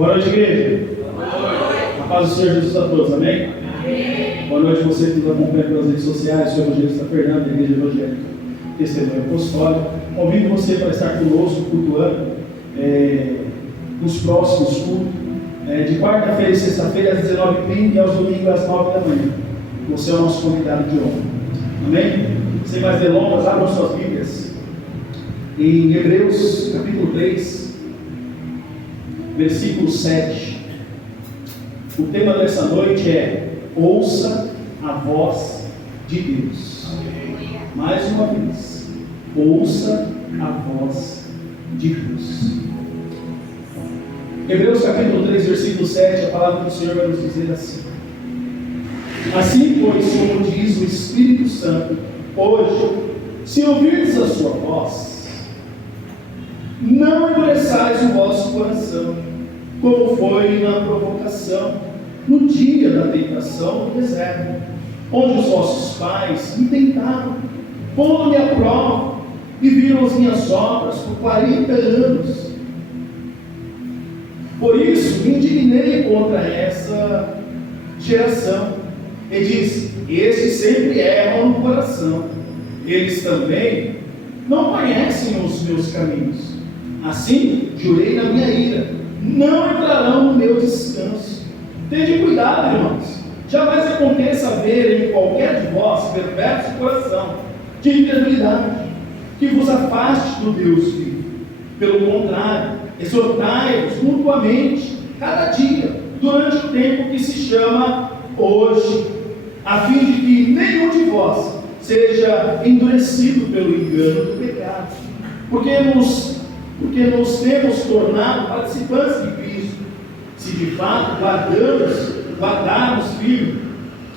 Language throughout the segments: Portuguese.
Boa noite, igreja. Boa noite. A paz do Senhor Jesus a todos, amém? Amém. Boa noite a você que nos acompanha pelas redes sociais, sou o evangelista Fernando, da Igreja Evangélica Testemunho Apostólico. Convido você para estar conosco, cultuando nos próximos cultos, de quarta-feira e sexta-feira, às 19h30 e aos domingos às 9 da manhã. Você é o nosso convidado de honra. Amém? Sem mais delongas, abram suas Bíblias em Hebreus, capítulo 3, versículo 7. O tema dessa noite é: ouça a voz de Deus. Mais uma vez, ouça a voz de Deus. Hebreus capítulo 3, versículo 7, a palavra do Senhor vai nos dizer assim: assim, pois, como diz o Espírito Santo, hoje, se ouvirdes a sua voz, não endureçais o vosso coração, como foi na provocação, no dia da tentação no deserto, onde os vossos pais me tentaram, pondo-me à prova, e viram as minhas obras por 40 anos. Por isso me indignei contra essa geração, e disse: estes sempre erram no coração, eles também não conhecem os meus caminhos. Assim jurei na minha ira: não entrarão no meu descanso. Tende cuidado, irmãos, jamais aconteça ver em qualquer de vós perverso coração de incredulidade, que vos afaste do Deus vivo. Pelo contrário, exortai-vos mutuamente cada dia, durante o tempo que se chama hoje, a fim de que nenhum de vós seja endurecido pelo engano do pecado, porque nos temos tornado participantes de Cristo, se de fato guardarmos firme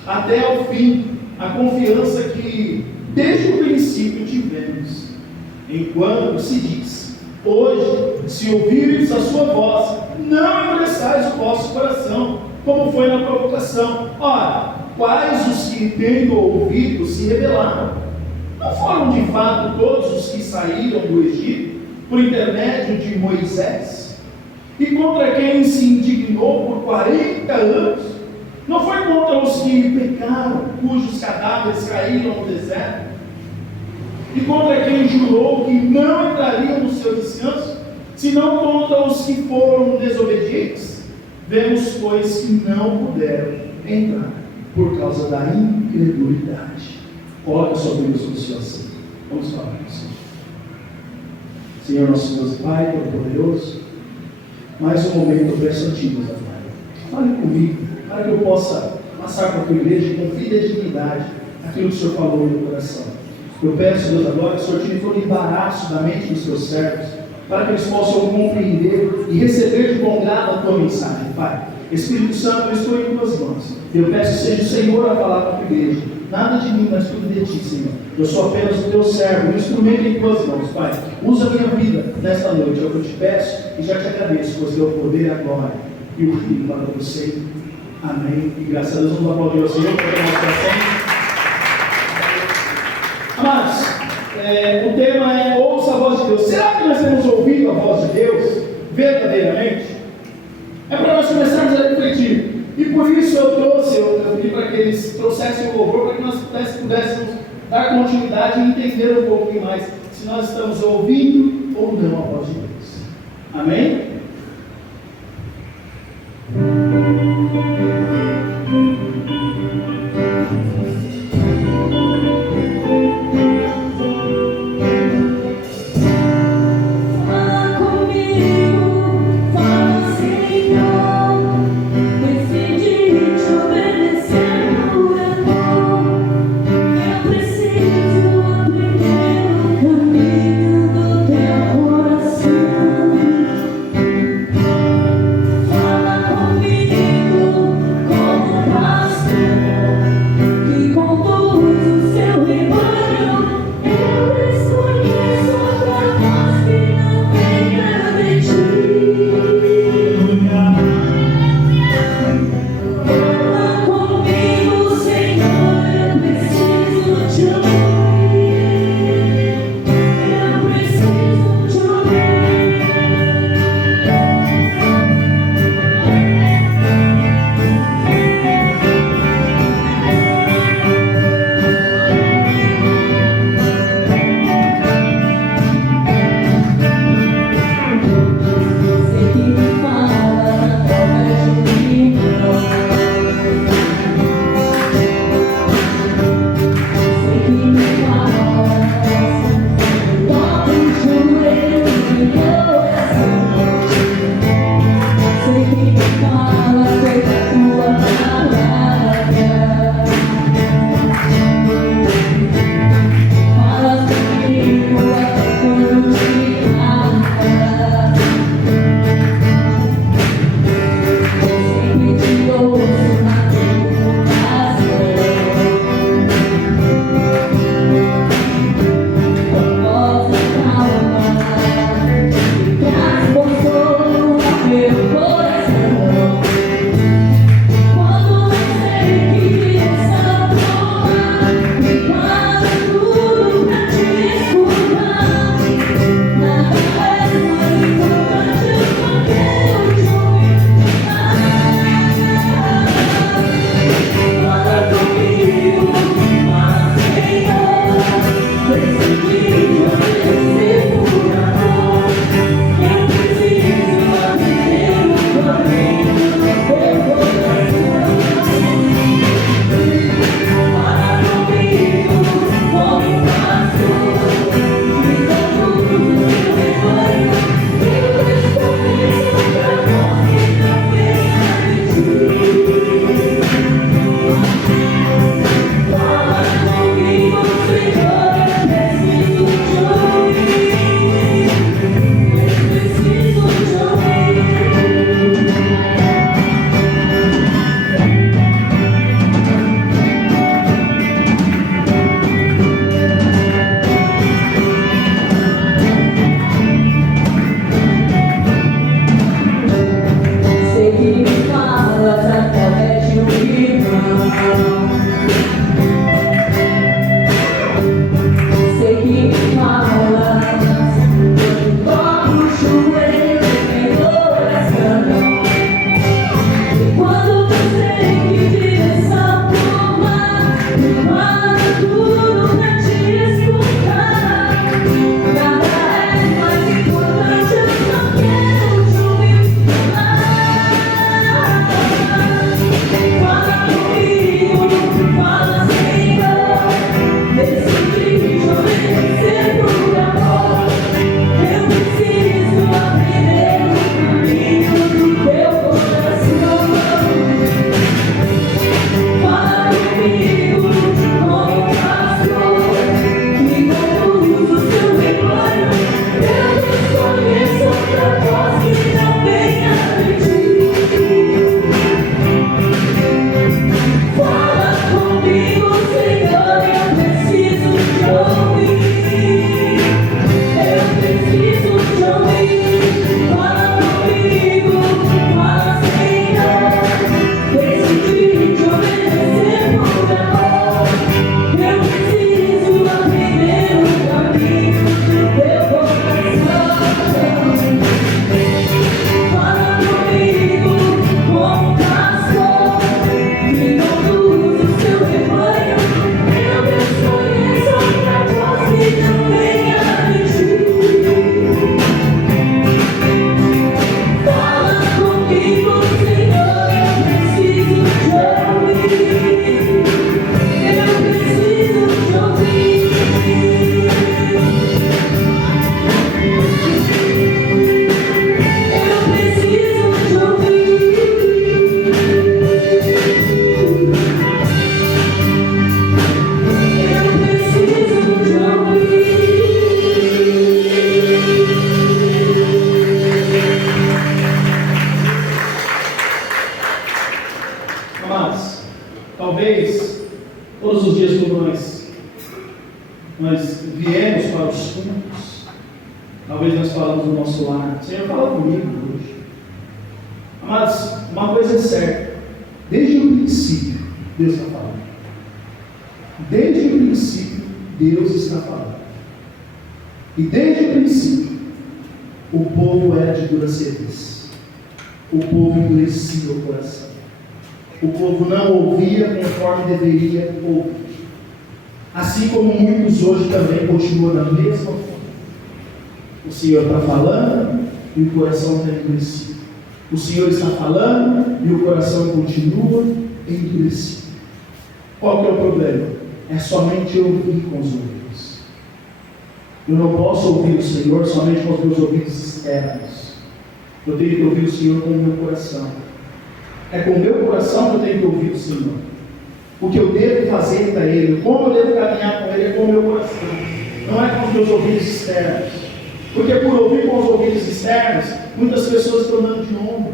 até ao fim a confiança que desde o princípio tivemos. Enquanto se diz: hoje, se ouvirdes a sua voz, não endureçais o vosso coração, como foi na provocação. Ora, quais os que, tendo ouvido, se rebelaram? Não foram de fato todos os que saíram do Egito por intermédio de Moisés? E contra quem se indignou por 40 anos? Não foi contra os que pecaram, cujos cadáveres caíram no deserto? E contra quem jurou que não entrariam no seu descanso, senão contra os que foram desobedientes? Vemos, pois, que não puderam entrar por causa da incredulidade. Coloca sua Bíblia sobre o seu assento. Vamos falar com o Senhor. Senhor, nosso Deus e Pai Todo-Poderoso, mais um momento eu peço a Ti, Deus Pai. Fale comigo, para que eu possa passar para a Tua igreja com fidedignidade aquilo que o Senhor falou no meu coração. Eu peço, Deus, agora que o Senhor tire todo o embaraço da mente dos Teus servos, para que eles possam compreender e receber de bom grado a Tua mensagem, Pai. Espírito Santo, eu estou em Tuas mãos. Eu peço, seja o Senhor a falar com a Tua igreja. Nada de mim, mas tudo de Ti, Senhor. Eu sou apenas o Teu servo, um instrumento em Tuas mãos, Pai. Usa a minha vida nesta noite, é o que eu te peço e já te agradeço, pois Teu poder, a glória e o filho para você. Amém. E graças a Deus, vamos aplaudir ao Senhor por nossa oração. Amados, o tema é: ouça a voz de Deus. Será que nós temos ouvido a voz de Deus verdadeiramente? É para nós começarmos a refletir. E por isso eu pedi para que eles trouxessem o louvor, para que nós pudéssemos dar continuidade e entender um pouquinho mais se nós estamos ouvindo ou não a voz de Deus. Amém? no nosso lar. O Senhor fala comigo hoje. Mas uma coisa é certa, desde o princípio, Deus está falando. Desde o princípio, Deus está falando. E desde o princípio, o povo era de dura serviço. O povo endurecia o coração. O povo não ouvia conforme deveria ouvir. Assim como muitos hoje também continuam da mesma forma. O Senhor está falando e o coração está endurecido. O Senhor está falando e o coração continua endurecido. Qual que é o problema? É somente ouvir com os ouvidos. Eu não posso ouvir o Senhor somente com os meus ouvidos externos. Eu tenho que ouvir o Senhor com o meu coração. É com o meu coração que eu tenho que ouvir o Senhor. O que eu devo fazer para Ele, como eu devo caminhar com Ele, é com o meu coração. Não é com os meus ouvidos externos. Porque por ouvir com os ouvidos externos, muitas pessoas estão dando de ombro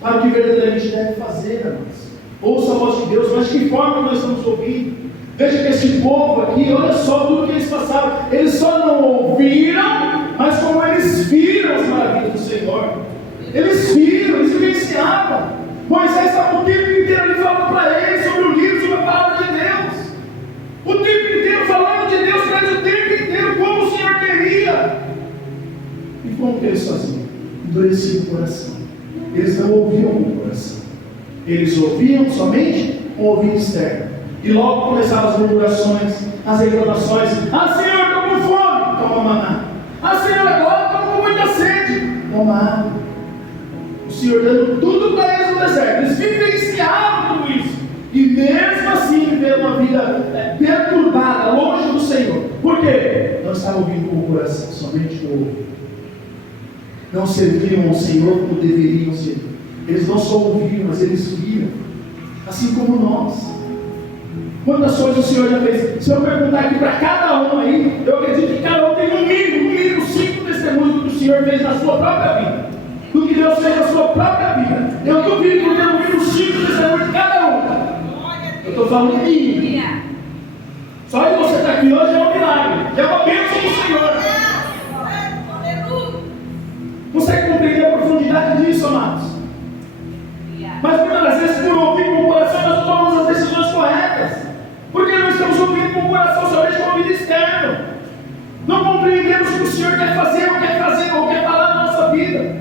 para o que verdadeiramente deve fazer, amados. Ouça a voz de Deus, mas de que forma nós estamos ouvindo? Veja que esse povo aqui, olha só tudo que eles passaram. Eles só não ouviram, mas como eles viram as maravilhas do Senhor. Eles viram, eles vivenciavam. Moisés estava o tempo inteiro ali falando para eles sobre o livro, sobre a palavra de Deus. O tempo inteiro falando de Deus para eles, o tempo inteiro, como o Senhor queria. E como que eles faziam? Endureciam o coração. Eles não ouviam com o coração. Eles ouviam somente com o ouvido externo. E logo começavam as murmurações, as reclamações. Ah, Senhor, estou com fome, toma maná. Ah, Senhor, agora estou com muita sede, toma água. O Senhor dando tudo para eles no deserto. Eles vivenciavam tudo isso. E mesmo assim viveram uma vida perturbada, longe do Senhor. Por quê? Não estavam ouvindo com o coração, somente com o ouvido. Não serviam ao Senhor como deveriam servir. Eles não só ouviram, mas eles viram. Assim como nós. Quantas coisas o Senhor já fez? Se eu perguntar aqui para cada um aí, eu acredito que cada um tem no mínimo 5 testemunhos do que o Senhor fez na sua própria vida. Do que Deus fez na sua própria vida. Eu duvido que eu tenho no mínimo 5 testemunhos de cada um. Eu estou falando de mim. Só de você estar aqui hoje é um milagre. É uma bênção do Senhor. Consegue compreender a profundidade disso, amados? Mas muitas das vezes, por ouvir com o coração, nós tomamos as decisões corretas. Porque não estamos ouvindo com o coração, somente com o ouvido externo. Não compreendemos o que o Senhor quer fazer, ou quer falar na nossa vida.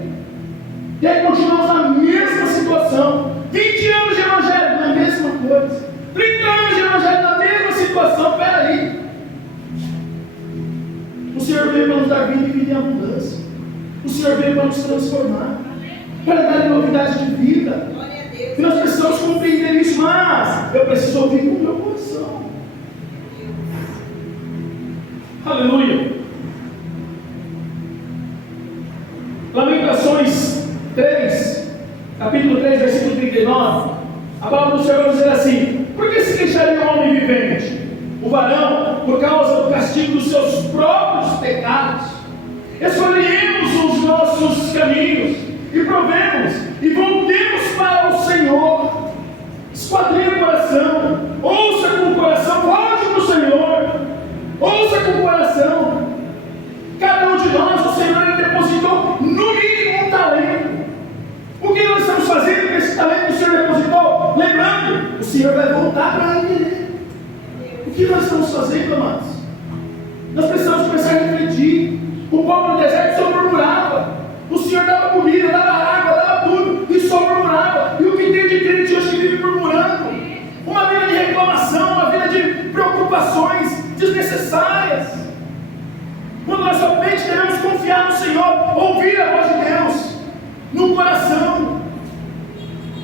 E aí continuamos na mesma situação. 20 anos de evangelho, na mesma coisa. 30 anos de evangelho, na mesma situação. Espera aí. O Senhor veio para nos dar vida e vida em abundância. O Senhor veio para nos transformar, para dar novidade de vida. E nós precisamos compreender isso, mas eu preciso ouvir com o meu coração. Aleluia. Lamentações 3, capítulo 3, versículo 39. A palavra do Senhor vai dizer assim: por que se queixaria o homem vivente? O varão, por causa do castigo dos seus próprios pecados. Escolhemos os nossos caminhos e provemos e voltemos para o Senhor. Esquadrinhe o coração, ouça com o coração, volte para o Senhor, ouça com o coração. Cada um de nós, o Senhor, Ele depositou no mínimo um talento. O que nós estamos fazendo com esse talento que o Senhor depositou? Lembrando, o Senhor vai voltar para Ele. O que nós estamos fazendo, amados? Nós precisamos começar a refletir. O povo no deserto só murmurava. O Senhor dava comida, dava água, dava tudo, e só murmurava. E o que tem de crente hoje que vive murmurando? Uma vida de reclamação, uma vida de preocupações desnecessárias. Quando nós somente devemos confiar no Senhor, ouvir a voz de Deus no coração.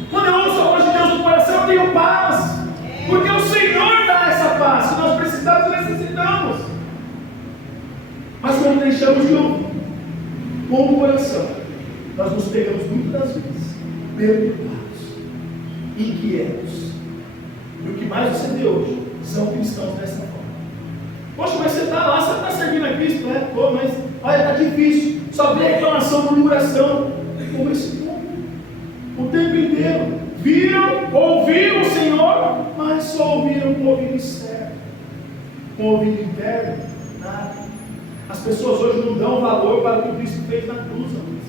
Quando eu ouço a voz de Deus no coração, eu tenho paz. Porque o Senhor dá essa paz que nós precisamos e necessitamos. Mas quando deixamos de ouvir com o coração, nós nos pegamos muitas das vezes perturbados, inquietos. E o que mais você vê hoje são cristãos dessa forma. Poxa, mas você está lá, você está servindo a Cristo, né? Pô, mas olha, está difícil. Só vem reclamação, murmuração. Como esse povo, o tempo inteiro. Viram, ouviram o Senhor, mas só ouviram com o ouvido externo. Com o ouvido interno, nada. As pessoas hoje não dão valor para o que Cristo fez na cruz, amados.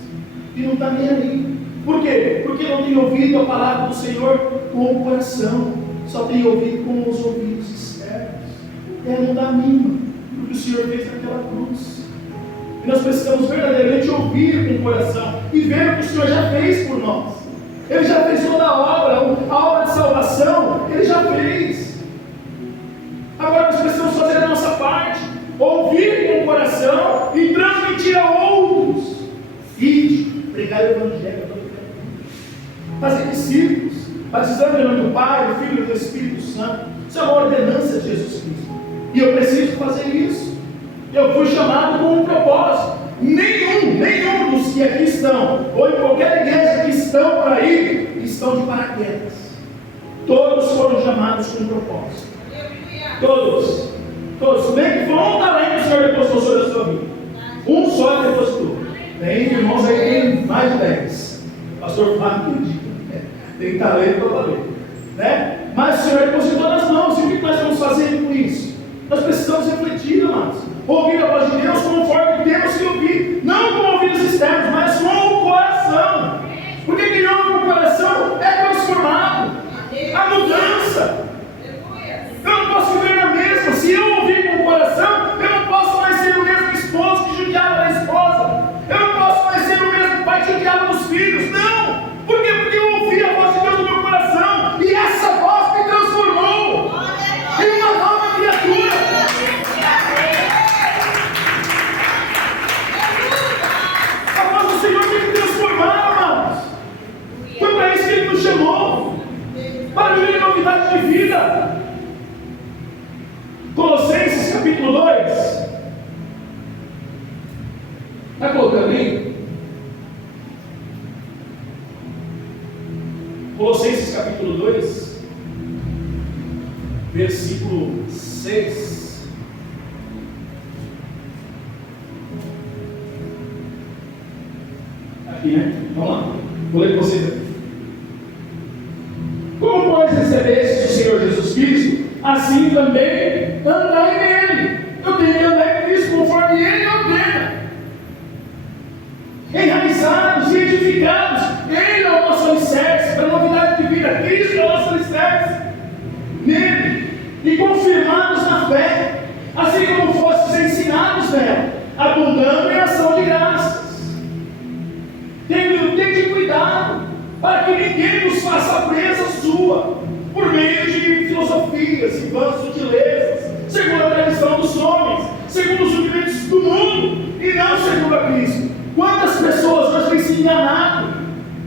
E não está nem aí. Por quê? Porque não tem ouvido a palavra do Senhor com o coração, só tem ouvido com os ouvidos externos. Não dá mínima do que o Senhor fez naquela cruz. E nós precisamos verdadeiramente ouvir com o coração e ver o que o Senhor já fez por nós. Ele já fez toda a obra de salvação, Ele já fez. Agora nós precisamos fazer a nossa parte, ouvir com o coração e transmitir a outros. Ide, pregar o Evangelho, fazer discípulos, batizando em nome do Pai, do Filho e do Espírito Santo. Isso é uma ordenança de Jesus Cristo. E eu preciso fazer isso. Eu fui chamado com um propósito. Nenhum dos que aqui estão, ou em qualquer igreja que estão por aí, estão de paraquedas. Todos foram chamados com um propósito. Todos. Nem que vão além que o Senhor depositou sobre a sua vida. Um só depositou. Tem irmãos aí que tem mais de 10. Pastor Fábio que diga. Tem talento para valer. Né? Mas o Senhor depositou nas mãos. E o que nós vamos fazer com isso? Nós precisamos refletir, amados. Ouvir a voz de Deus conforme temos que ouvir. Não com ouvidos externos, mas com o coração. Porque quem ouve com o coração é transformado. A mudança. Eu não posso viver na mesma. Se eu ouvir com o coração, eu não posso mais ser o mesmo esposo que judiava da esposa. Eu não posso mais ser o mesmo pai que judiava dos filhos. Não. Por quê? Porque eu ouvi a voz de Deus no meu coração. E essa voz me transformou em uma nova criatura. A voz do Senhor tem que transformar, amados. Foi para isso que Ele nos chamou. Para viver novidade de vida. Colossenses capítulo 2. Está colocando aí? Colossenses capítulo 2, versículo 6. Aqui, né? Vamos lá. Vou ler com vocês aqui. Como pois recebeste o Senhor Jesus Cristo, assim também andai nele. Eu tenho que andar em Cristo conforme Ele ordena. Enraizados e edificados. Ele é o nosso alicerce para a novidade de vida. Cristo é o nosso alicerce. Nele. E confirmados na fé, assim como fostes ensinados nela, abundando em ação de graças. Tende cuidado para que ninguém nos faça presa sua, por meio de filosofias e vãs sutilezas, segundo a tradição dos homens, segundo os rudimentos do mundo, e não segundo a Cristo. Quantas pessoas hoje têm se enganado?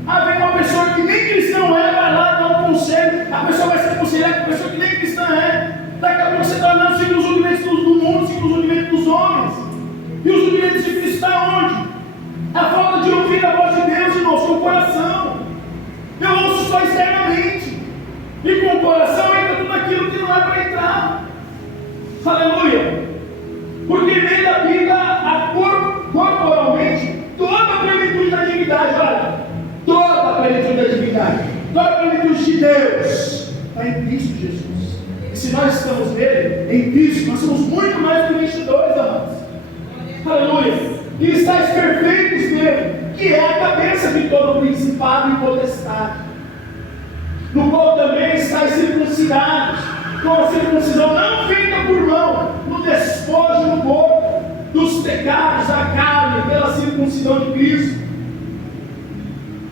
Vem uma pessoa que nem cristão é, vai lá dar um conselho, a pessoa vai ser aconselhada com a pessoa que nem cristã é. Daqui a pouco você está andando segundo os rudimentos do mundo, segundo os rudimentos dos homens. E os rudimentos de Cristo estão onde? A falta de ouvir a voz de Deus, irmãos, com o coração. Eu ouço só externamente. E com o coração entra tudo aquilo que não é para entrar. Aleluia. Porque nem da vida corporalmente toda a plenitude da divindade, olha, toda a plenitude da divindade, toda a plenitude de Deus está em Cristo Jesus. E se nós estamos nele, em Cristo, nós somos muito mais do que vencedores, amados. Aleluia. E estáis perfeitos nele, que é a cabeça de todo principado e potestade, no qual também estáis circuncidados, com a circuncisão não feita por mão, no despojo do corpo, dos pecados da carne, pela circuncisão de Cristo,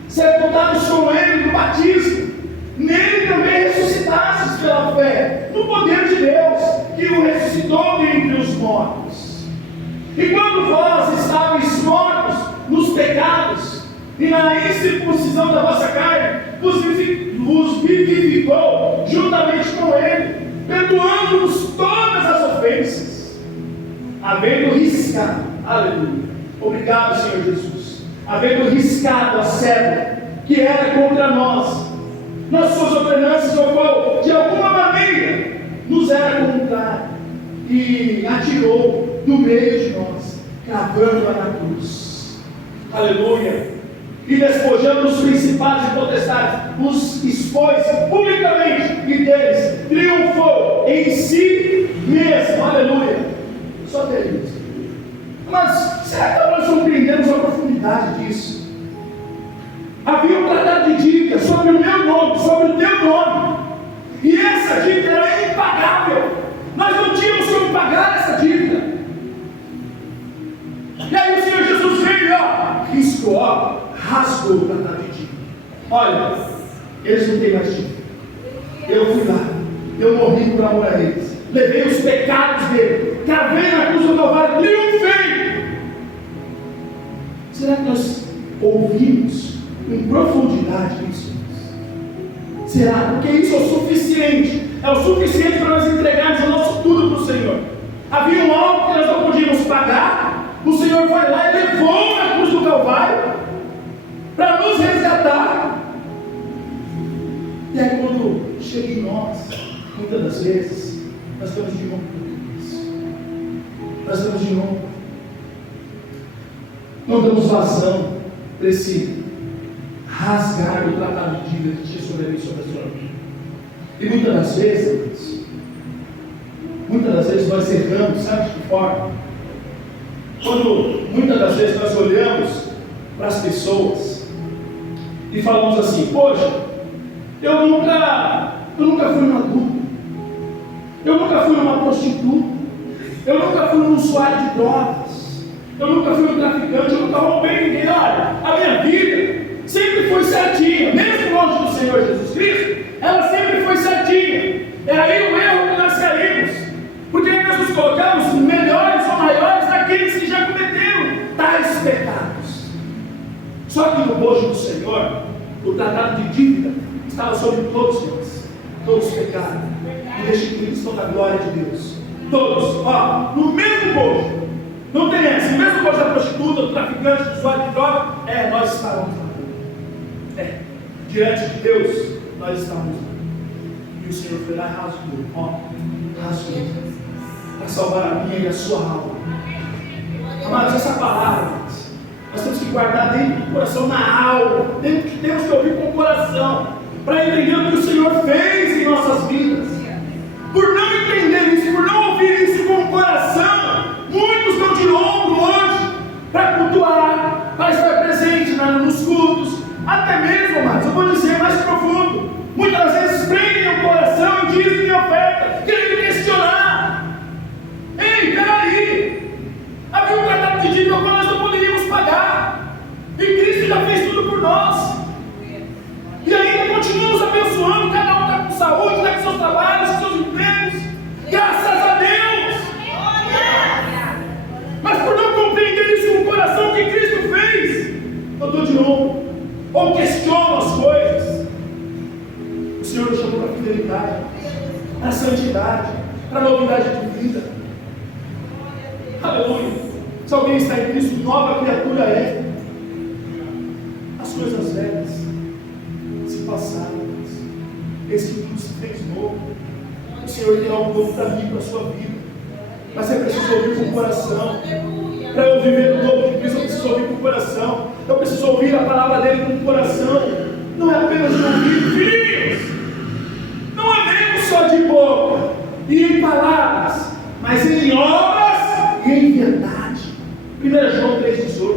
sepultados com Ele no batismo, nele também ressuscitastes pela fé, no poder de Deus, que o ressuscitou dentre os mortos. E quando vós estáveis mortos nos pecados e na incircuncisão da vossa carne, vos vivificou juntamente com Ele, perdoando-vos todas as ofensas, havendo riscado, aleluia, obrigado Senhor Jesus, havendo riscado a cédula que era contra nós, nas suas ordenanças, ao qual de alguma maneira nos era contrário, e atirou no meio de nós, cravando-a na cruz, aleluia. E despojando os principados e potestades, os expôs publicamente, e deles triunfou em si mesmo, aleluia. Só dele. Mas será que nós compreendemos a profundidade disso? Havia um tratado de dívida sobre o meu nome, sobre o teu nome. E essa dívida era impagável. Nós não tínhamos como pagar essa dívida. E aí o Senhor Jesus veio, riscou, rasgou o tratado de dívida. Olha, eles não têm mais dívida. Eu fui lá, eu morri por amor a eles. Levei os pecados dele, cravei na cruz do Calvário, triunfei. Será que nós ouvimos em profundidade isso? Será? Porque isso é o suficiente. É o suficiente para nós entregarmos o nosso tudo para o Senhor. Havia um algo que nós não podíamos pagar. O Senhor foi lá e levou na cruz do Calvário para nos resgatar. E aí quando chega em nós, muitas das vezes, nós estamos de novo com isso. Nós estamos de novo. Não damos vazão para esse rasgar do tratado de dívida que tinha sobre a sua vida. E muitas das vezes nós erramos, sabe de que forma? Quando muitas das vezes nós olhamos para as pessoas e falamos assim: poxa, eu nunca fui uma adulta, eu nunca fui uma prostituta, eu nunca fui um usuário de drogas, eu nunca fui um traficante, eu nunca roubei ninguém. Olha, a minha vida sempre foi certinha, mesmo longe do Senhor Jesus Cristo, ela sempre foi certinha. É aí o erro que nós caímos, porque nós nos colocamos melhores ou maiores daqueles que já cometeram tais pecados. Só que no bojo do Senhor, o tratado de dívida estava sobre todos nós, todos pecaram e restituídos estão na glória de Deus. Todos, no mesmo bojo. Não tem essa, o mesmo bojo da prostituta, do traficante, do usuário de droga, nós estávamos lá. Diante de Deus, nós estávamos lá. E o Senhor foi lá e rasgou, para salvar a minha e a sua alma. Amados, essa palavra, nós temos que guardar dentro do coração, na alma, temos que ouvir com o coração, para entender o que o Senhor fez em nossas vidas. Por não entender isso, por não ouvir isso com o coração, muitos vão de longo hoje para cultuar, para estar presente nos cultos, até mesmo, amados, eu vou dizer mais profundo, muitas vezes prendem o coração e dizem oferta, querendo questionar. Ei, peraí, havia um tratado de dívida que nós não poderíamos pagar, e Cristo já fez tudo por nós, e ainda continuamos abençoando. Cada um está com saúde, está com seus trabalhos, com seus empregos, graças a Deus. Mas por não compreender isso no coração que Cristo fez, eu estou de novo, ou questiono as coisas. O Senhor nos chamou para a fidelidade, para a santidade, para a novidade de vida. Aleluia. Se alguém está em Cristo, nova criatura é. As coisas velhas se passaram, esse que tudo se fez novo. O Senhor tem algo novo para mim, para a sua vida. Mas você precisa ouvir com o coração. Para eu viver o novo de Cristo, eu preciso ouvir com o coração. Eu preciso ouvir a palavra dele com o coração. Não é apenas de ouvir, filhos. Não amemos só de boca e em palavras, mas em obras e em verdade. 1 João 3,18.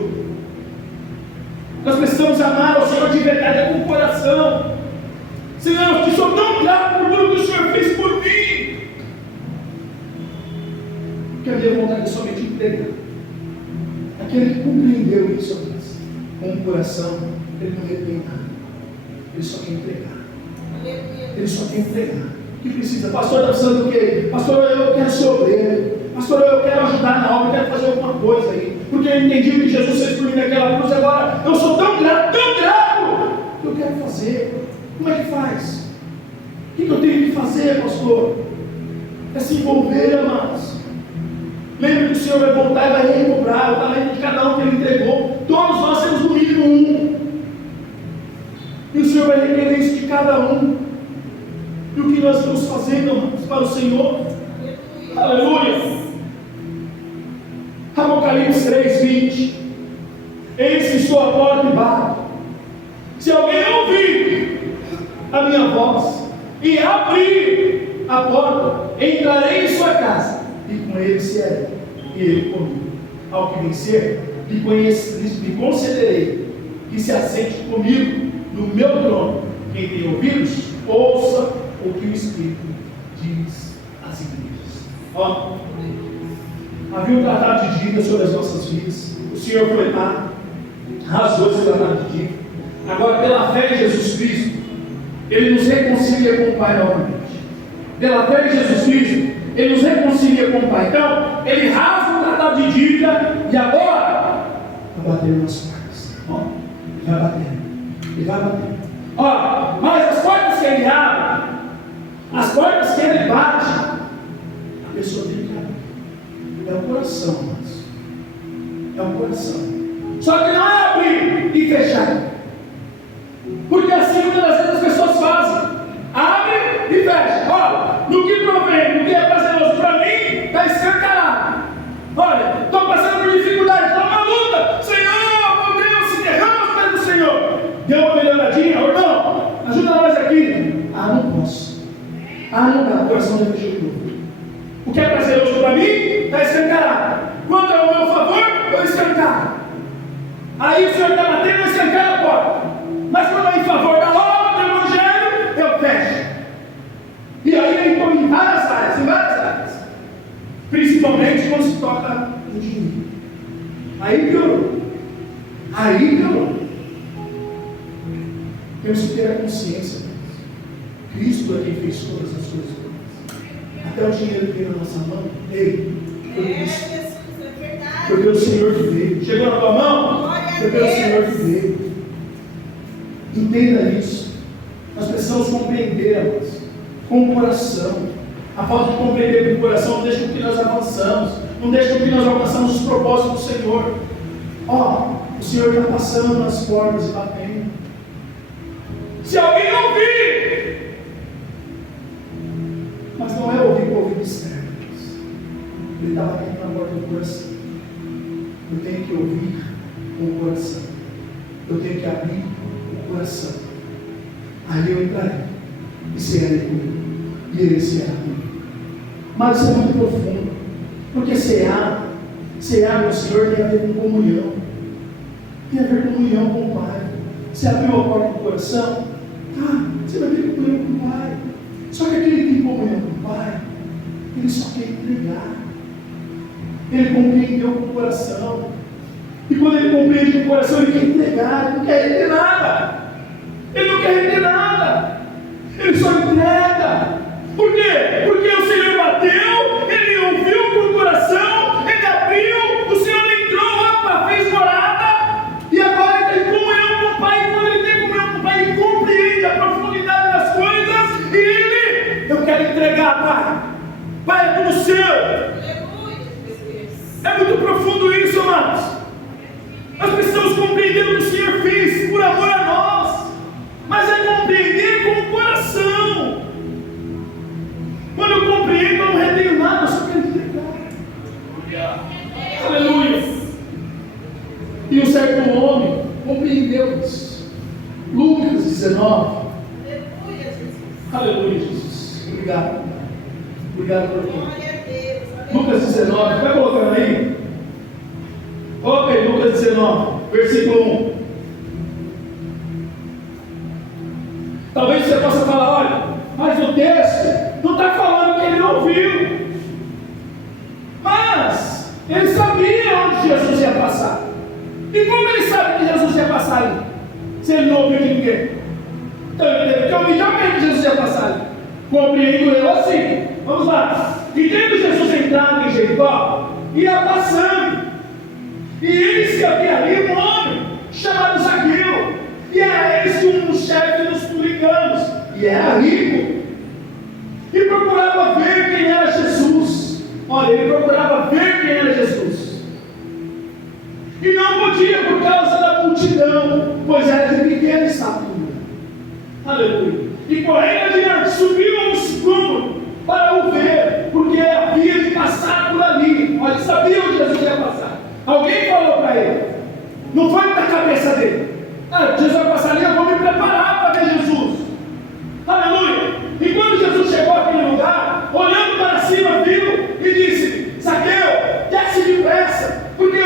Nós precisamos amar ao Senhor de verdade, com o coração. Senhor, eu te sou tão grato por tudo que o Senhor fez por mim, que a minha vontade é somente entregar. Aquele que compreendeu isso com o coração, ele não retém nada, ele só quer entregar. Ele só quer entregar. O que precisa? Pastor, está precisando do quê? Pastor, eu quero ser obreiro. Pastor, eu quero ajudar na obra, eu quero fazer alguma coisa aí, porque eu entendi o que Jesus fez por mim naquela cruz. Agora eu sou tão grato, que eu quero fazer. Como é que faz? O que eu tenho que fazer, pastor? É se envolver, amados. Lembre que o Senhor vai voltar e vai recobrar o talento de cada um que Ele entregou. Todos nós temos no mínimo um. E o Senhor vai requerer isso de cada um. E o que nós estamos fazendo, amados, para o Senhor? Aleluia! Apocalipse 3:20. Eis que estou à porta e bato. Se alguém ouvir a minha voz e abrir a porta, entrarei em sua casa e com ele serei, e ele comigo. ao que vencer, lhe concederei que se assente comigo no meu trono. Quem tem ouvidos, ouça o que o Espírito diz às igrejas. Ó, havia um tratado de dívida sobre as nossas vidas. O Senhor foi lá, rasgou esse tratado de dívida. Agora, pela fé em Jesus Cristo, Ele nos reconcilia com o Pai novamente. Pela fé em Jesus Cristo, Ele nos reconcilia com o Pai. Então, Ele rasga o tratado de dívida e agora vai batendo nas portas. Ó, Ele vai batendo. Ele vai batendo. Ó, mas as portas que Ele abre, as portas que Ele bate, a pessoa tem que abrir. É o coração, irmãos. É o coração. Só que não é abrir e fechar. Porque assim muitas das vezes as pessoas fazem. Abre e fecha. Olha, no que provém, no que é prazeroso para mim, está escancarado. Olha, estou passando por dificuldade, estou numa luta. Senhor, meu Deus, se derrama os pés do Senhor. Deu uma melhoradinha, ou não? Ajuda nós aqui. Ah, não posso. Ah, não dá, o coração já fechou de novo. O que é prazeroso para mim, está escancarado. Quando é o meu favor, eu escancaro. Aí o Senhor está batendo, eu escancaro a porta. Mas quando é em favor da obra do Evangelho, eu fecho. E aí eu estou em várias áreas. Principalmente quando se toca no dinheiro. Aí piorou. Temos que ter a consciência. Cristo é quem fez todas as coisas. Até o dinheiro que veio na nossa mão, foi Cristo. Foi pelo Senhor que veio. Chegou na tua mão? Foi pelo Senhor que veio. Entenda isso. Nós precisamos compreender, amados, com o coração. A falta de compreender com o coração não deixa com que nós avançamos, não deixa com que nós alcançamos os propósitos do Senhor. Ó, o Senhor está passando nas portas e batendo. Se alguém ouvir, mas não é ouvir com o ouvido externo, Ele está batendo na porta do coração. Eu tenho que ouvir com o coração. Eu tenho que abrir o coração. Aí eu entrarei e serei comigo. E Ele será comigo. Mas isso é muito profundo. Porque cear, meu Senhor, tem a ver com comunhão. Tem a ver com comunhão com o Pai. Você abriu a porta do coração, você vai ter comunhão com o Pai. Só que aquele que tem comunhão com o Pai, ele só quer entregar. Ele compreendeu com o coração. E quando ele compreende com o coração, ele quer entregar, ele não quer reter nada. Ele não quer reter nada. Ele só entrega. Por quê? Porque o Senhor bateu, ele ouviu com o coração, ele abriu, o Senhor entrou, fez morada, e agora ele tem comunhão com o Pai. E quando ele tem comunhão com o Pai, ele compreende a profundidade das coisas, e eu quero entregar, Pai. Pai, é tudo seu. É muito profundo isso, amados. Nós precisamos compreender o que o Senhor fez por amor a nós, mas é compreender com o coração. Quando eu compreendo, eu não retenho nada, eu só quero entregar. Aleluia. E um certo homem compreendeu isso. Lucas 19. Aleluia, Jesus. Obrigado. Obrigado por tudo. Lucas 19, vai colocando aí. Coloca aí, Lucas 19, versículo 1. Talvez você possa falar, olha, mas o texto não está falando que ele não ouviu. Mas ele sabia onde Jesus ia passar. E como ele sabe que Jesus ia passar ali? Se ele não ouviu de ninguém. Então ele teve que ouvir de alguém que Jesus ia passar ali. Compreendo eu assim. Vamos lá. E tendo Jesus entrado em Jericó, ia passando. E eis que havia ali um homem chamado Zaqueu. E era esse um chefe dos publicanos. E era rico. E procurava ver quem era Jesus. Olha, ele procurava ver quem era Jesus. E não podia por causa da multidão, pois era de pequena estatura. Aleluia. E correndo adiante, subiu a um sicômoro para o ver, porque havia de passar por ali. Olha, ele sabia onde Jesus ia passar. Alguém falou para ele. Não foi da cabeça dele. Jesus vai passar ali, eu vou me preparar para ver Jesus. Aleluia. E quando Jesus chegou àquele lugar, olhando para cima, viu e disse: Zaqueu, desce depressa, porque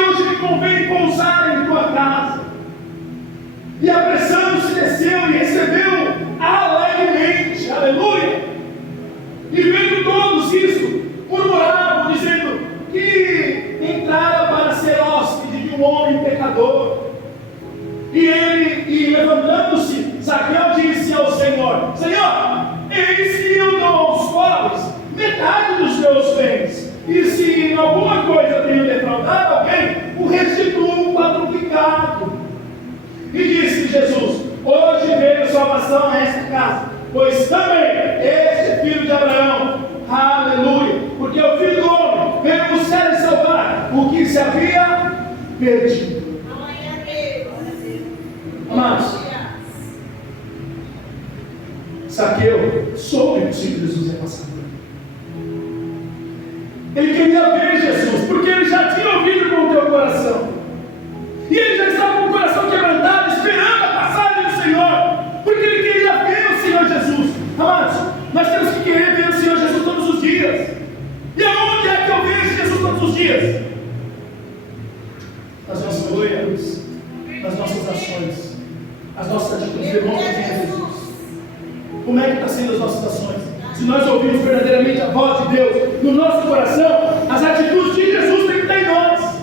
E apressando-se desceu e recebeu alegremente, aleluia. E vendo todos isso, murmuravam, dizendo que entrara para ser hóspede de um homem pecador. E levantando-se, Zaqueu disse ao Senhor: Senhor, eis que eu dou aos pobres metade dos meus bens, e se em alguma coisa tenho defraudado alguém, o restituo quadruplicado. E disse Jesus: hoje veio salvação a esta casa, pois também este é filho de Abraão. Aleluia! Porque o Filho do Homem veio buscar e salvar o que se havia perdido. Amados, Zaqueu soube que o Senhor Jesus ia passar por ele. Ele queria ver Jesus, porque ele já tinha ouvido com o teu coração. E ele já estava com o coração quebrantado, esperando a passagem do Senhor, porque ele queria ver o Senhor Jesus. Amados, nós temos que querer ver o Senhor Jesus todos os dias. E aonde é que eu vejo Jesus todos os dias? Nas nossas orelhas, nas nossas ações, as nossas atitudes demonstram quem é Jesus. Como é que está sendo as nossas ações? Se nós ouvirmos verdadeiramente a voz de Deus no nosso coração, as atitudes de Jesus têm que estar em nós.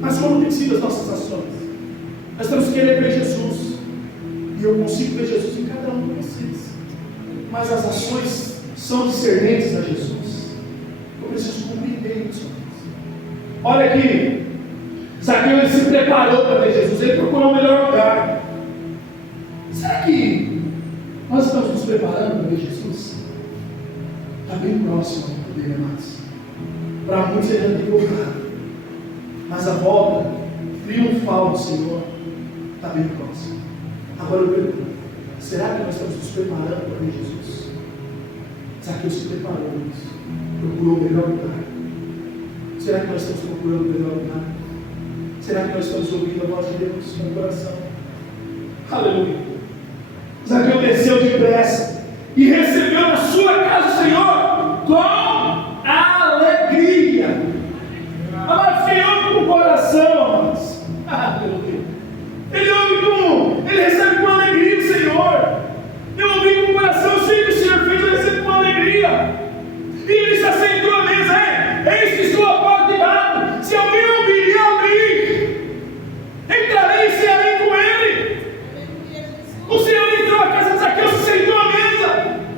Mas como tem sido as nossas ações? Nós temos que querer ver Jesus. E eu consigo ver Jesus em cada um de vocês. Mas as ações são discernentes a Jesus. Eu preciso compreender isso. Olha aqui. Zaqueu, ele se preparou para ver Jesus. Ele procurou um melhor lugar. Será que nós estamos nos preparando para ver Jesus? Está bem próximo dele, amados. Para muitos ele já tem voltado. Mas a volta triunfal do Senhor está bem próxima. Agora eu pergunto: será que nós estamos nos preparando para ver Jesus? Zaqueu se preparou, procurou o melhor lugar. Será que nós estamos procurando o melhor lugar? Será que nós estamos ouvindo a voz de Deus com o coração? Aleluia. Zaqueu desceu depressa e recebeu na sua casa o Senhor com alegria. Amados, quem ouve com o coração, amados? Meu Deus. Ele recebe com alegria o Senhor. Eu ouvi com o coração, eu sei que o Senhor fez, eu recebo com alegria. E ele se assentou à mesa: eis que estou à porta e bato. Se alguém ouvir e abrir, entrarei e cearei com ele. O Senhor entrou na casa de Zaqueu, se sentou à mesa.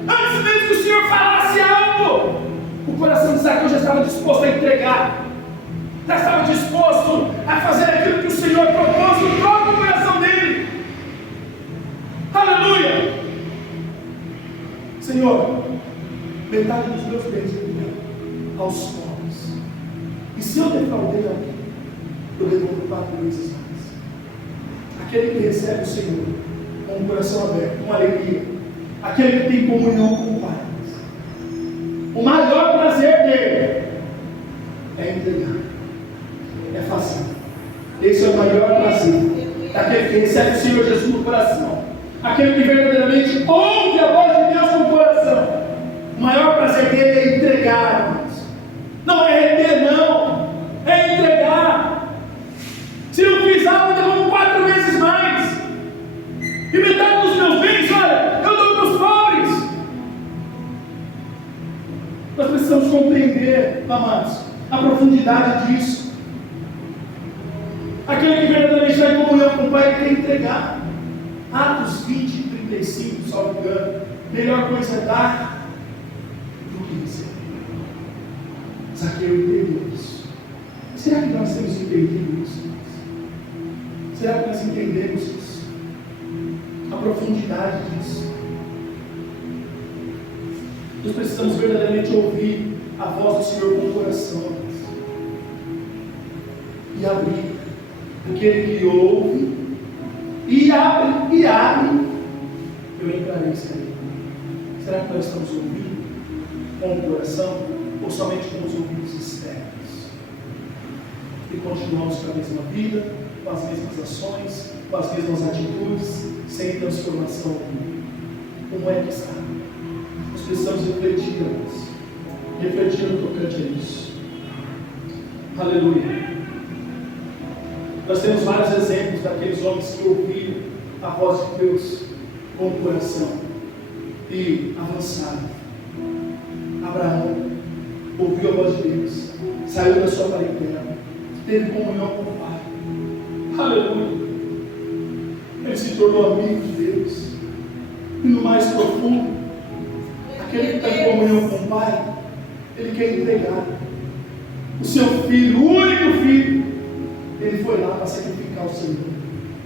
Antes mesmo que o Senhor falasse algo, o coração de Zaqueu já estava disposto a entregar. Já estava disposto a fazer aquilo que o Senhor propôs no próprio coração dele. Aleluia! Senhor, metade dos meus bens eu dou aos pobres. E se eu defraudei alguém, eu devolvo 4 vezes mais. Aquele que recebe o Senhor com o coração aberto, com alegria, aquele que tem comunhão com o Pai, o maior prazer dele é entregar. É fácil. Esse é o maior prazer daquele que recebe o Senhor Jesus no coração, aquele que verdadeiramente ouve a voz de Deus com o coração. O maior prazer dele é entregar, irmãos. Não é reter, não, é entregar. Se eu fiz algo, eu devolvo 4 vezes mais. E metade dos meus bens, olha, eu dou para os pobres. Nós precisamos compreender, amados, a profundidade disso. Aquele que verdadeiramente está em comunhão com o Pai quer entregar. Atos 20, 35, salvo engano. Melhor coisa é dar do que receber. Zaqueu entendeu isso. Será que nós temos entendido isso? Será que nós entendemos isso? A profundidade disso. Nós precisamos verdadeiramente ouvir a voz do Senhor com o coração e abrir. Aquele que ouve e abre, eu entrarei e sairei. Será que nós estamos ouvindo com o coração ou somente com os ouvidos externos? E continuamos com a mesma vida, com as mesmas ações, com as mesmas atitudes, sem transformação alguma. Como é que está? Nós precisamos refletir, irmãos. Refletir no tocante a isso. Aleluia. Nós temos vários exemplos daqueles homens que ouviram a voz de Deus com o coração e avançaram. Abraão ouviu a voz de Deus, saiu da sua parentela, teve comunhão com o Pai. Aleluia! Ele se tornou amigo de Deus. E no mais profundo, aquele que está em comunhão com o Pai, ele quer entregar o seu filho, o único filho. Ele foi lá para sacrificar o Senhor,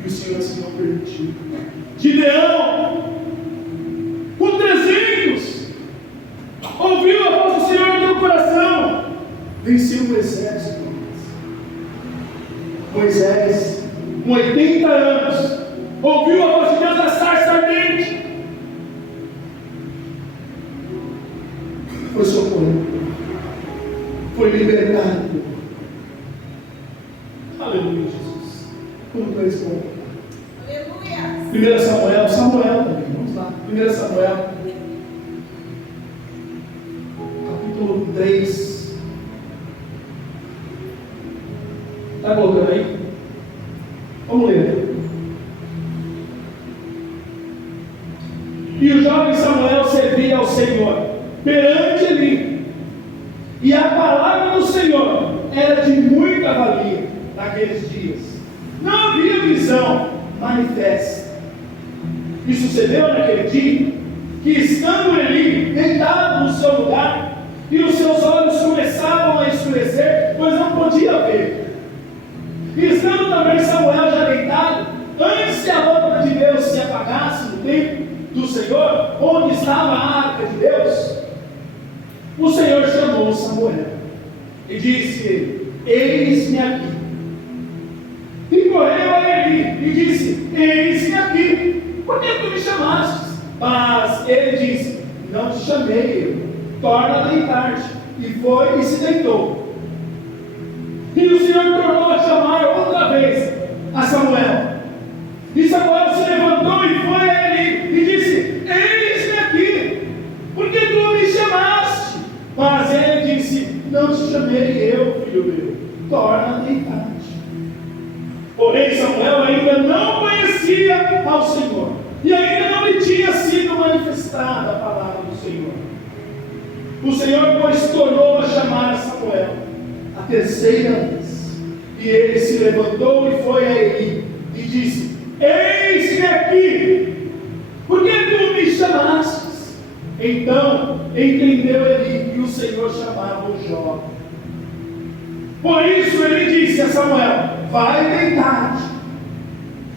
e o Senhor assim não permitiu. Gideão, com 300, ouviu a voz do Senhor no teu coração, venceu o exército. Moisés, com 80 anos, ouviu a voz de Deus na sarça ardente, foi socorrido, foi libertado. Aleluia, Jesus. Como tu és bom. Aleluia. 1 Samuel também, vamos lá. 1 Samuel, capítulo 3. Está colocando aí? Vamos ler. E o jovem Samuel servia ao Senhor perante ele, e a palavra do Senhor era de muita valia naqueles dias. Não havia visão manifesta. E sucedeu naquele dia que, estando Eli deitado no seu lugar, e os seus olhos começavam a escurecer, pois não podia ver. E estando também Samuel já deitado, antes que a lâmpada de Deus se apagasse no templo do Senhor, onde estava a arca de Deus, o Senhor chamou Samuel e disse: eis-me aqui. E correu a Eli e disse: eis-me aqui, por que tu me chamaste? Mas ele disse: não te chamei eu, torna a deitar-te. E foi e se deitou. E o Senhor tornou a chamar outra vez a Samuel. E Samuel se levantou e foi a Eli e disse: eis-me aqui, por que tu me chamaste? Mas ele disse: não te chamei eu, filho meu, torna a deitar-te. Porém Samuel ainda não conhecia ao Senhor, e ainda não lhe tinha sido manifestada a palavra do Senhor. O Senhor, pois, tornou a chamar Samuel a terceira vez, e ele se levantou e foi a Eli e disse: eis-me aqui, por que tu me chamaste? Então entendeu Eli que o Senhor chamava o jovem. Por isso ele disse a Samuel: vai deitar-te,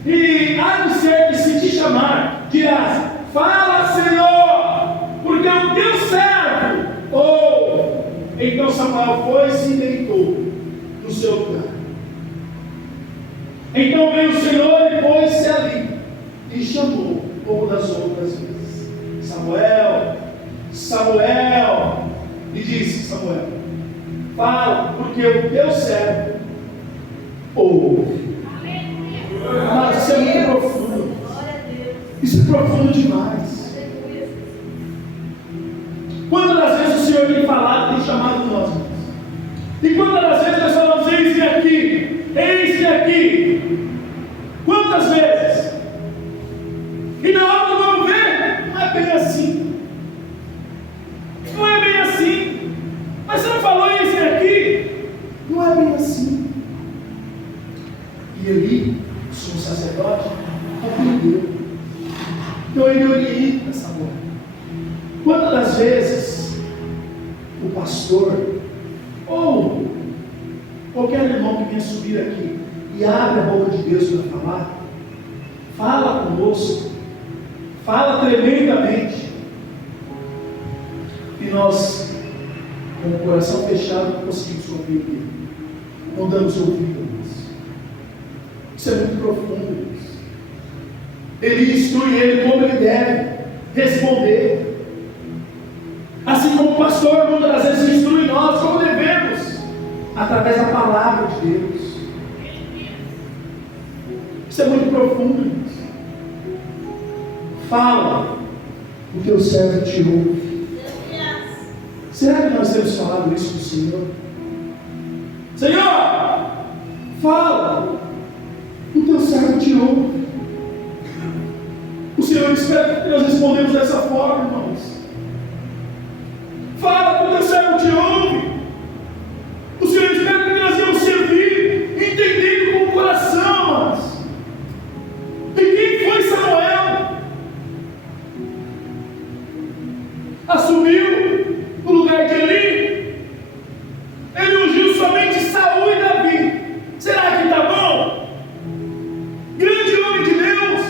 e há de ser que, se te chamar, dirás: fala, Senhor, porque é o teu servo. Ou então Samuel foi-se e deitou no seu lugar. Então veio o Senhor e pôs-se ali e chamou como das outras vezes: Samuel, Samuel. E disse Samuel: fala, porque o teu servo ouve. Mas isso é muito profundo. Isso é profundo demais. Quantas das vezes o Senhor tem falado, tem chamado nós? E quantas das vezes nós falamos: eis-me aqui, eis-me aqui? Quantas vezes? E na hora que vamos ver, não é bem assim. Não é bem assim. Mas você não falou eis-me aqui? Não é bem assim. E Eli, o sumo sacerdote, compreendeu. Então ele orienta Samuel. Quantas das vezes o pastor ou qualquer irmão que venha subir aqui e abre a boca de Deus para falar, fala conosco, fala tremendamente, e nós, com o coração fechado, não conseguimos ouvir Ele, não damos ouvido a isso. Isso é muito profundo. Ele instrui ele como ele deve responder. Assim como o pastor muitas das vezes instrui nós como devemos, através da palavra de Deus. Isso é muito profundo. Fala, o teu servo te ouve. Será que nós temos falado isso do Senhor? Senhor, fala, ouve. O Senhor espera que nós respondemos dessa forma, irmãos. Fala que o teu servo te ouve. O Senhor espera que nós vamos servir, entendendo com o coração, irmãos. E quem foi Samuel? Assumiu o lugar de Eli. Ele ungiu somente Saul e Davi. Será que está bom? Grande homem de Deus,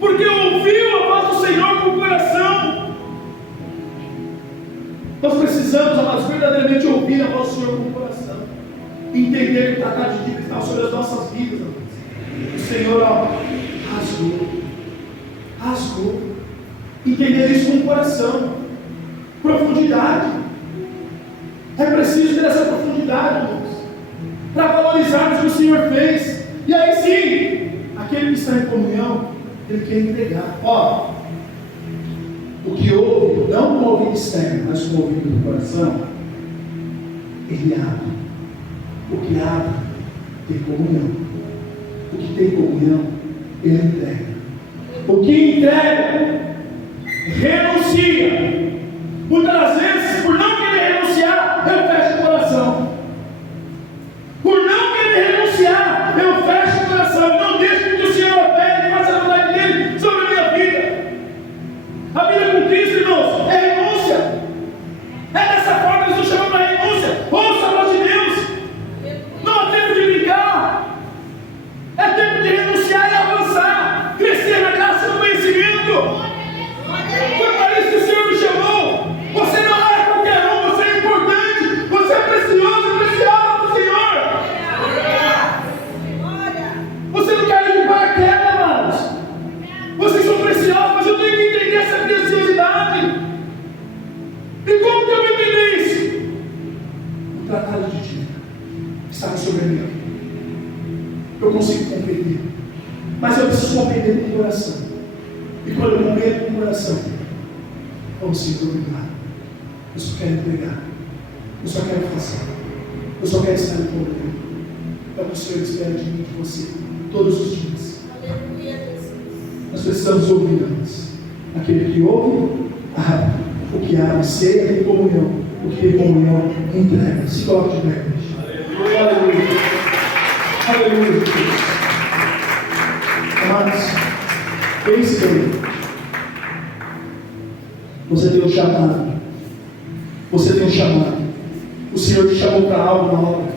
porque ouviu a voz do Senhor com o coração. Nós precisamos, amados, verdadeiramente ouvir a voz do Senhor com o coração, entender que o tratado de Deus está sobre as nossas vidas, amados. O Senhor, ó, rasgou, entender isso com o coração, profundidade. É preciso ter essa profundidade, irmãos, para valorizarmos o que o Senhor fez. E aí sim, aquele que está em comunhão, ele quer entregar. Ó, o que ouve, não com o ouvido externo, mas com o ouvido do coração, ele abre. O que abre tem comunhão. O que tem comunhão, ele entrega. O que entrega, renuncia. Muitas das vezes, por não querer renunciar, eu fecho o coração. Por não querer renunciar, eu fecho o coração. Não deixo que o Senhor opere e faça a vontade dele sobre a minha vida. A vida com Cristo, irmãos, é renúncia. É dessa forma que eles nos chamam para renúncia. Ouça a voz de Deus. Não é tempo de brincar. É tempo de renunciar e avançar. Crescer na graça do conhecimento. Foi para isso que o Senhor me chamou. Você não é qualquer um, você é importante. Você é precioso e preciosa do Senhor. Você não quer ir para a queda, amados. Vocês são preciosos, mas eu tenho que entender essa preciosidade. E como que eu vou entender isso? O tratado de Ti está sobre mim. Eu consigo compreender, mas eu preciso compreender com o coração. E quando eu compreendo com o coração, eu me sinto obrigado. Eu só quero entregar. Eu só quero fazer. Eu só quero estar em comunhão. É o que o Senhor espera de mim e de você todos os dias. Nós precisamos ouvir, irmãos. Aquele que ouve, abre. O que abre, ceia, tem comunhão. O que tem comunhão, entrega. Se coloque de pé. Aleluia. Aleluia. Amados, pense bem. Você tem um chamado. Você tem um chamado. O Senhor te chamou para algo na obra.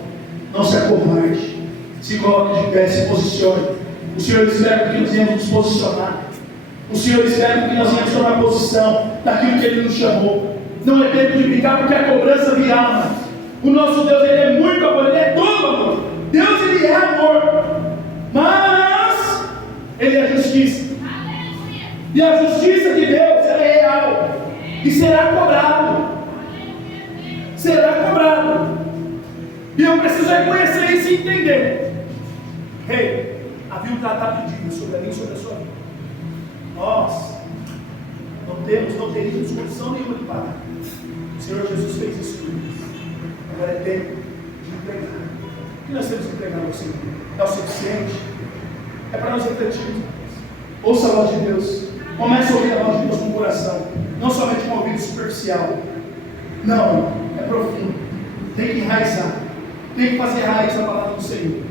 Não se acovarde. Se coloque de pé, se posicione. O Senhor espera que nós venhamos nos posicionar. O Senhor espera que nós venhamos tomar posição daquilo que Ele nos chamou. Não é tempo de brincar, porque a cobrança virá, mas o nosso Deus, Ele é muito amor, Ele é todo amor. Deus, Ele é amor, mas Ele é justiça. E a justiça de Deus, ela é real e será cobrado. Será cobrado. E eu preciso reconhecer isso e entender. Rei, havia um tratado de Deus sobre a mim e sobre a sua vida. Nós não teríamos condição nenhuma de pagar. O Senhor Jesus fez isso por nós. Agora é tempo de entregar. O que nós temos que entregar ao Senhor? É o suficiente? É para nós refletirmos. Ouça a voz de Deus. Comece a ouvir a voz de Deus com o coração. Não somente com o ouvido superficial. Não, é profundo. Tem que enraizar. Tem que fazer raiz na palavra do Senhor.